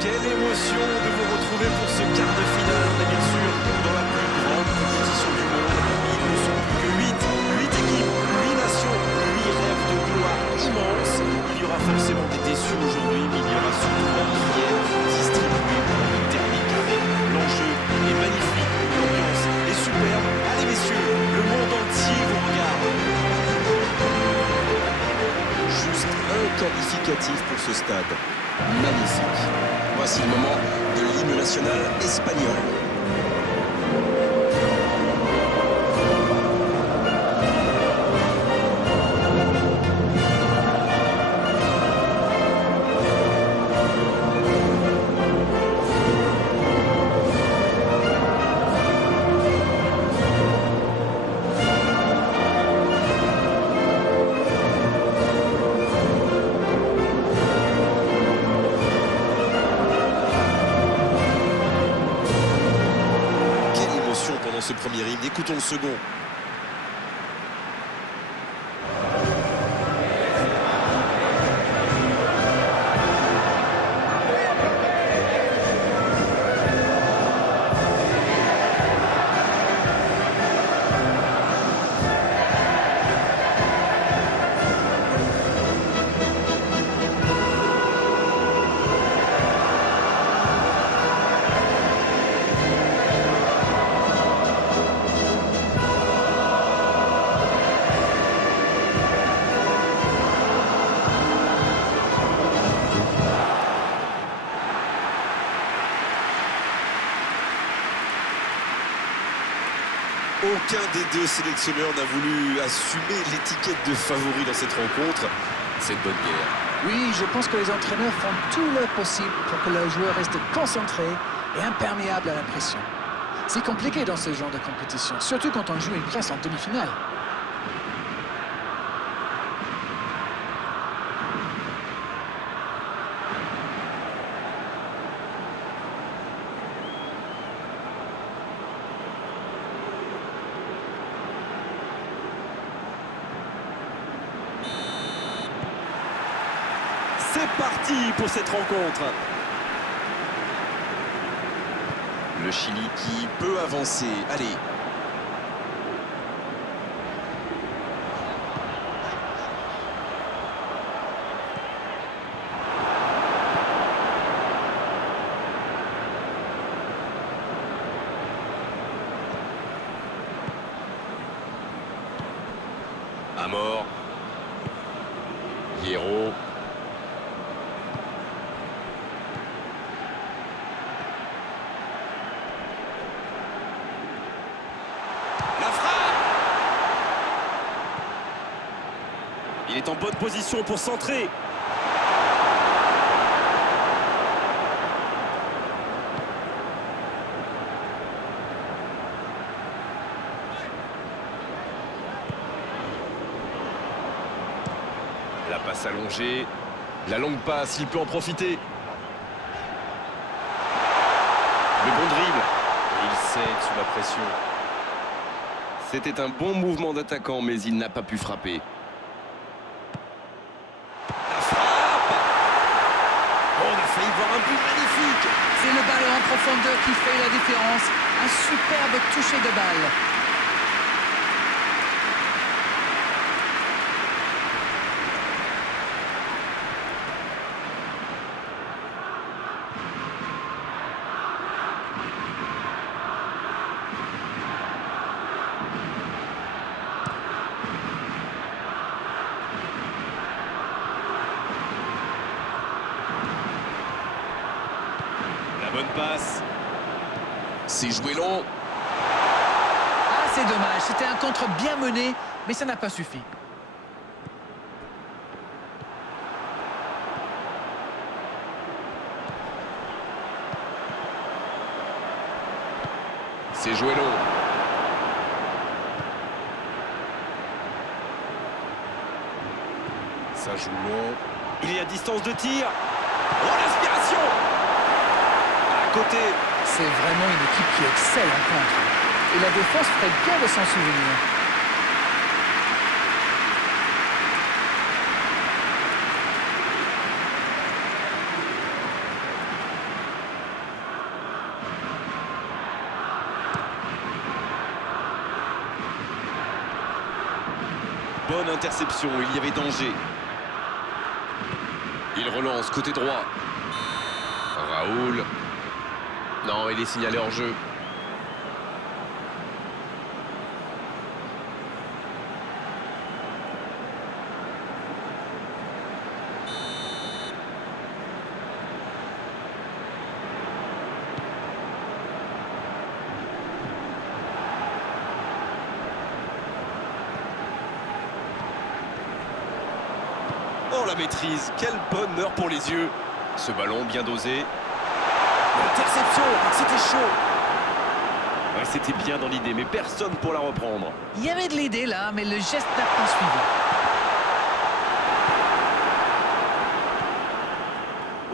quelle émotion de vous retrouver pour ce quart de finale. On est bien sûr dans la plus grande compétition du monde. Il ne sont plus que 8 équipes, 8 nations, 8 rêves de gloire immenses. Il y aura forcément des déçus aujourd'hui, mais il y aura surtout la prière distribuée pendant le dernier carré. L'enjeu est magnifique, l'ambiance est superbe. Allez messieurs, le monde entier vous regarde. Juste un qualificatif pour ce stade. Magnifique. Voici le moment de l'hymne national espagnol. Pendant ce premier hymne, écoutons le second. Aucun des deux sélectionneurs n'a voulu assumer l'étiquette de favori dans cette rencontre. C'est une bonne guerre. Oui, je pense que les entraîneurs font tout leur possible pour que leurs joueurs restent concentrés et imperméables à la pression. C'est compliqué dans ce genre de compétition, surtout quand on joue une place en demi-finale. C'est parti pour cette rencontre. Le Chili qui peut avancer. Allez. Amor. Hierro. Il est en bonne position pour centrer. La passe allongée. La longue passe, il peut en profiter. Le bon dribble. Et il cède sous la pression. C'était un bon mouvement d'attaquant, mais il n'a pas pu frapper. Voir un but magnifique. C'est le ballon en profondeur qui fait la différence. Un superbe toucher de balle. Bonne passe. C'est joué long. Ah, c'est dommage. C'était un contre bien mené, mais ça n'a pas suffi. C'est joué long. Ça joue long. Il est à distance de tir. Oh, l'aspiration! Côté. C'est vraiment une équipe qui excelle en contre. Et la défense ferait bien de s'en souvenir. bonne interception, il y avait danger. Il relance côté droit. Raoul. Non, il est signalé hors jeu. Oh, la maîtrise, quel bonheur pour les yeux. Ce ballon bien dosé. L'interception, c'était chaud. Ouais, c'était bien dans l'idée, mais personne pour la reprendre. Il y avait de l'idée là, mais le geste n'a pas suivi.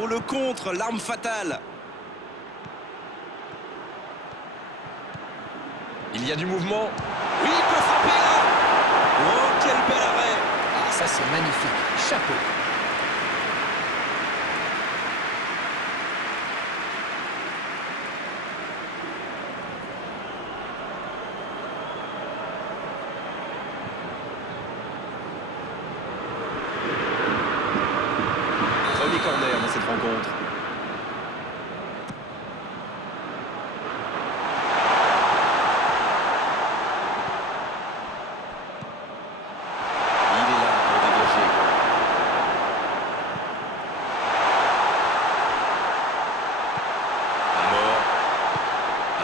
Oh, le contre, l'arme fatale. Il y a du mouvement. Oui, il peut frapper là. Oh, quel bel arrêt. Ah, ça c'est magnifique. Chapeau. Premier corner dans cette rencontre. Il est là pour dégager.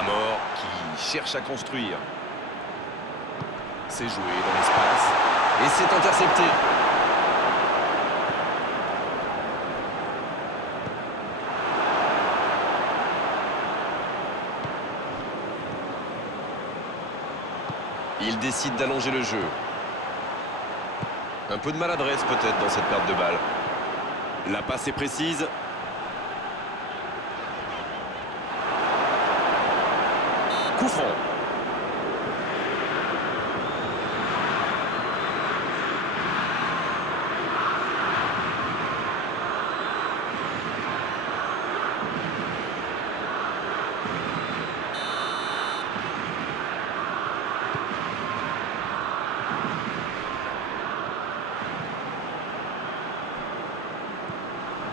Amor qui cherche à construire. C'est joué dans l'espace. Et c'est intercepté. Il décide d'allonger le jeu. Un peu de maladresse peut-être dans cette perte de balle. La passe est précise. Coup franc.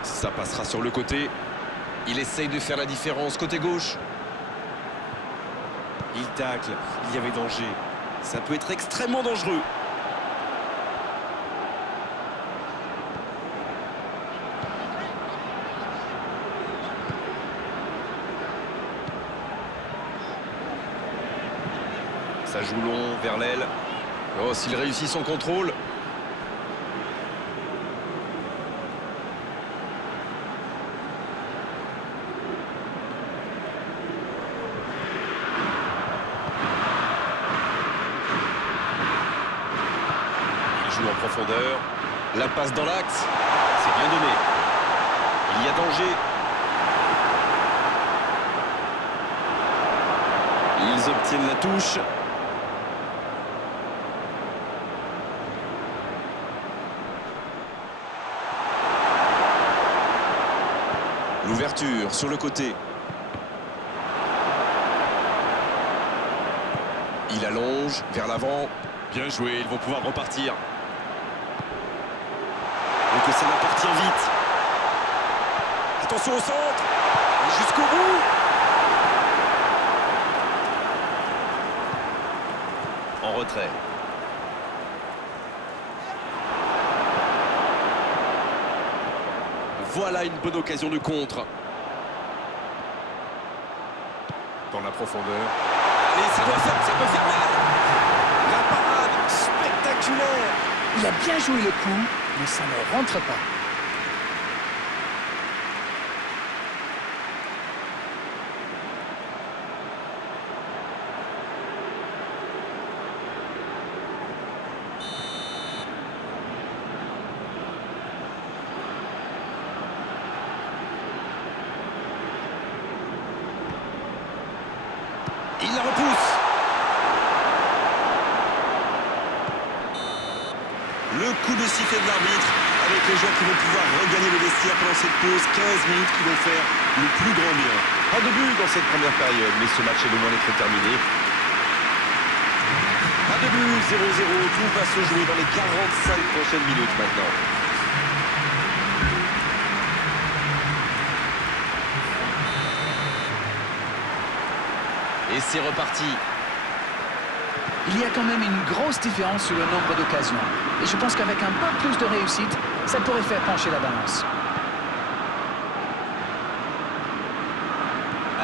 Ça passera sur le côté. Il essaye de faire la différence côté gauche. Il tacle, il y avait danger. Ça peut être extrêmement dangereux. Ça joue long vers l'aile. Oh, s'il réussit son contrôle. En profondeur, la passe dans l'axe, c'est bien donné. Il y a danger. Ils obtiennent la touche. L'ouverture sur le côté. Il allonge vers l'avant. Bien joué, ils vont pouvoir repartir. Et que ça l'appartient vite. Attention au centre. Et jusqu'au bout. En retrait. Voilà une bonne occasion de contre. Dans la profondeur. Allez, ça peut faire mal. La parade spectaculaire. Il a bien joué le coup, mais ça ne rentre pas. Il la repousse. Le coup de sifflet de l'arbitre avec les joueurs qui vont pouvoir regagner le vestiaire pendant cette pause. 15 minutes qui vont faire le plus grand bien. Pas de but dans cette première période, mais ce match est loin d'être terminé. de but, 0-0. Tout va se jouer dans les 45 prochaines minutes maintenant. Et c'est reparti. Il y a quand même une grosse différence sur le nombre d'occasions. Et je pense qu'avec un peu plus de réussite, ça pourrait faire pencher la balance.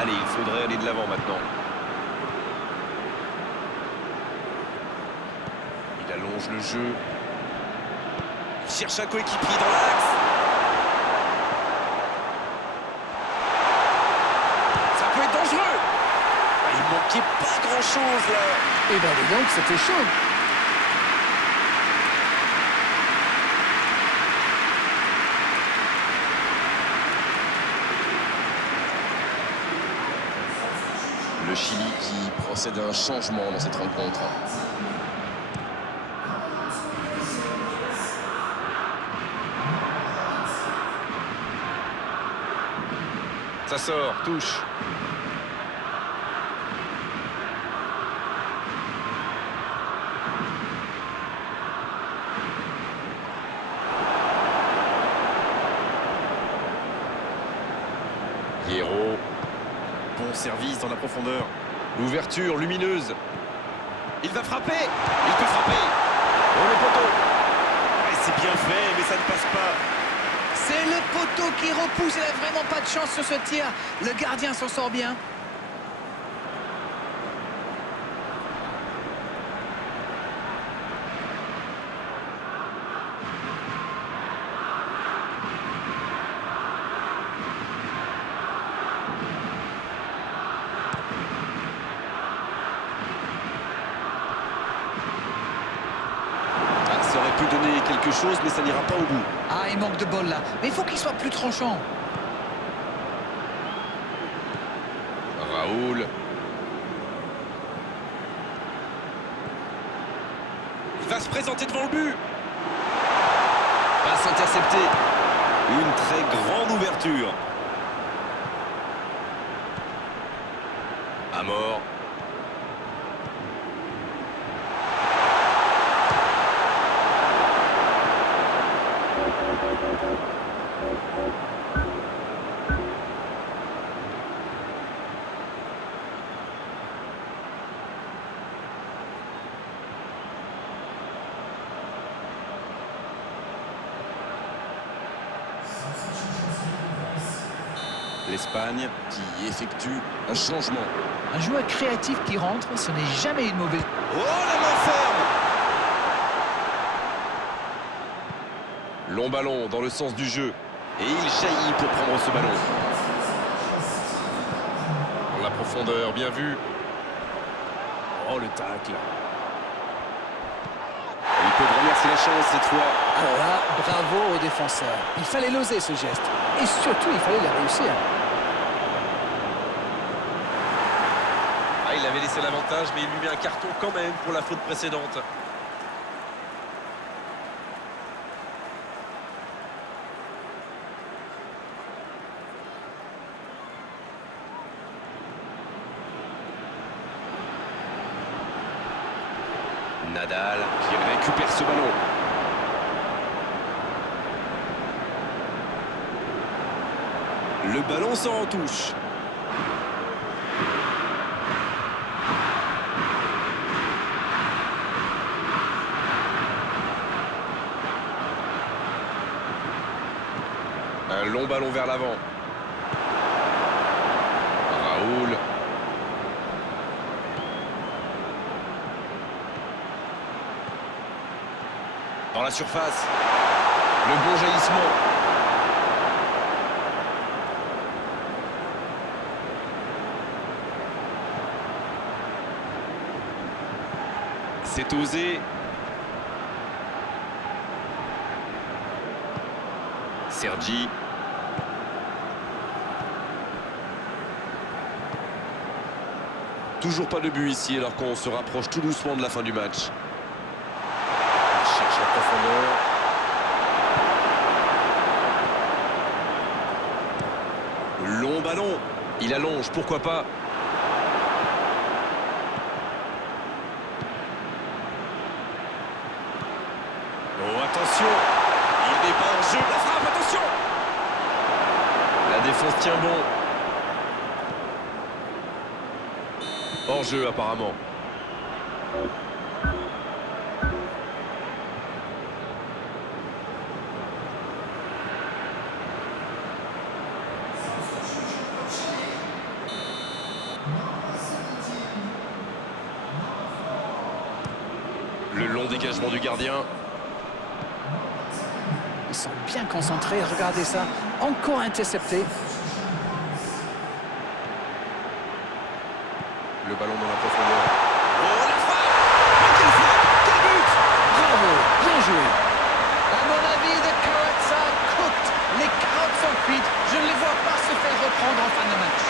Allez, il faudrait aller de l'avant maintenant. Il allonge le jeu. Il cherche un coéquipier dans l'axe. Ça peut être dangereux. Ah, il manquait pas grand-chose là. Et ben dis donc, c'était chaud. Le Chili qui procède à un changement dans cette rencontre. Ça sort, touche. Hierro. Bon service dans la profondeur. L'ouverture lumineuse. Il va frapper. Il peut frapper. Oh, le poteau. Et c'est bien fait, mais ça ne passe pas. C'est le poteau qui repousse. Il n'a vraiment pas de chance sur ce tir. Le gardien s'en sort bien. Ça aurait pu donner quelque chose, mais ça n'ira pas au bout. Ah, il manque de bol là. Mais il faut qu'il soit plus tranchant. Raoul. Il va se présenter devant le but. Passe interceptée. Une très grande ouverture. À mort. L'Espagne qui effectue un changement. Un joueur créatif qui rentre, ce n'est jamais une mauvaise... Oh, la main ferme! Long ballon dans le sens du jeu. Et il jaillit pour prendre ce ballon. Dans la profondeur, bien vu. Oh, le tacle. Ils peuvent remercier la chance cette fois. Alors là, bravo aux défenseurs. Il fallait l'oser ce geste. Et surtout, il fallait la réussir. Ah, il avait laissé l'avantage, mais il lui met un carton quand même pour la faute précédente. Nadal qui récupère ce ballon. Le ballon sort en touche. Un long ballon vers l'avant. Raoul. Dans la surface. Le bon jaillissement. C'est osé. Sergi. Toujours pas de but ici alors qu'on se rapproche tout doucement de la fin du match. Il cherche la profondeur. Long ballon. Il allonge, pourquoi pas. Attention, il n'est pas en jeu. La frappe, attention. La défense tient bon. Hors jeu apparemment. Le long dégagement du gardien. Ils sont bien concentrés, regardez ça. Encore intercepté. Le ballon dans la profondeur. Oh, la frappe! Oh, quelle frappe! Quel but! Bravo, bien joué. À mon avis, the carrots are cooked. Les carottes sont cuites. Je ne les vois pas se faire reprendre en fin de match.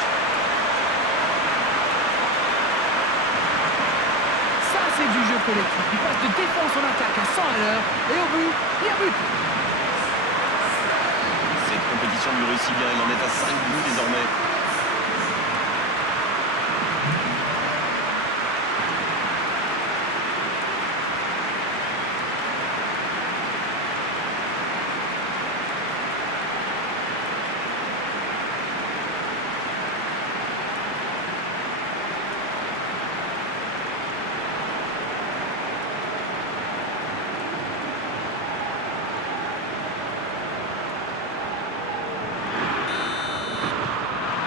Ça, c'est du jeu collectif. Il passe de défense en attaque à 100 à l'heure. Et au but, il y a but. Cette compétition lui réussit bien. Il en est à 5 buts désormais.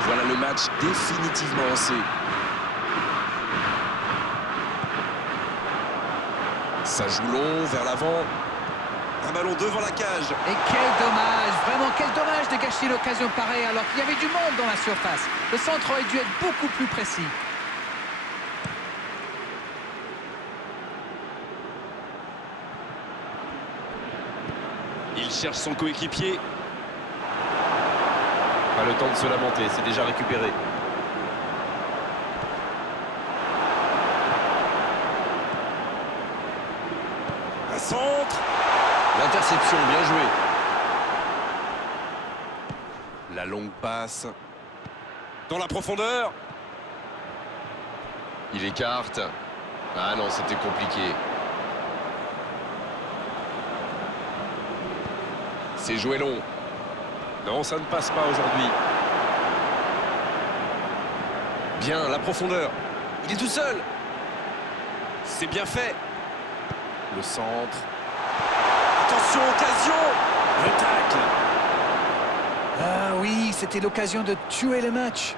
Voilà le match définitivement lancé. Ça joue long, vers l'avant. Un ballon devant la cage. Et quel dommage, vraiment quel dommage de gâcher l'occasion pareille alors qu'il y avait du monde dans la surface. Le centre aurait dû être beaucoup plus précis. Il cherche son coéquipier. Pas le temps de se lamenter, c'est déjà récupéré. Un centre. L'interception, bien joué. La longue passe. Dans la profondeur. Il écarte. Ah non, c'était compliqué. C'est joué long. Non, ça ne passe pas aujourd'hui. Bien, la profondeur. Il est tout seul. C'est bien fait. Le centre. Attention, occasion. Le tacle. Ah oui, c'était l'occasion de tuer le match.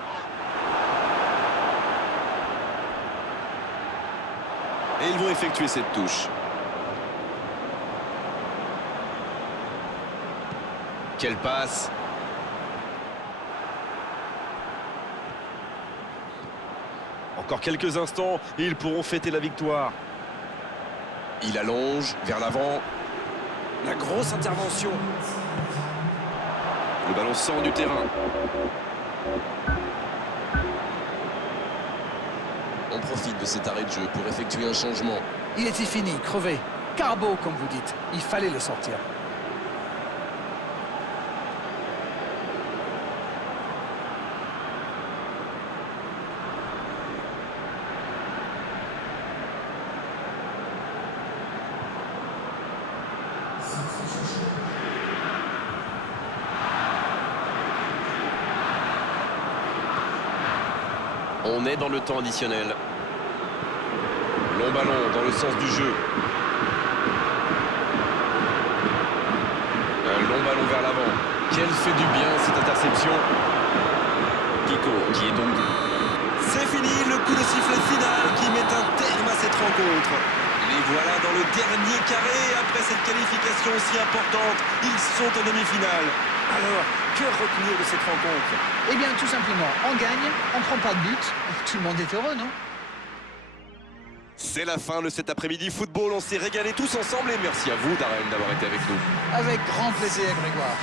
Et ils vont effectuer cette touche. Quelle passe. Encore quelques instants et ils pourront fêter la victoire. Il allonge vers l'avant. La grosse intervention. Le ballon sort du terrain. On profite de cet arrêt de jeu pour effectuer un changement. Il était fini, crevé. Carbo, comme vous dites. Il fallait le sortir. On est dans le temps additionnel. Long ballon dans le sens du jeu. Un long ballon vers l'avant. Quelle fait du bien cette interception. Kiko qui est donc... C'est fini, le coup de sifflet final qui met un terme à cette rencontre. Les voilà dans le dernier carré. Après cette qualification si importante, ils sont en demi-finale. Alors, que retenir de cette rencontre? Eh bien, tout simplement, on gagne, on prend pas de but. Tout le monde est heureux, non? C'est la fin de cet après-midi football. On s'est régalé tous ensemble et merci à vous, Darren, d'avoir été avec nous. Avec grand plaisir, Grégoire.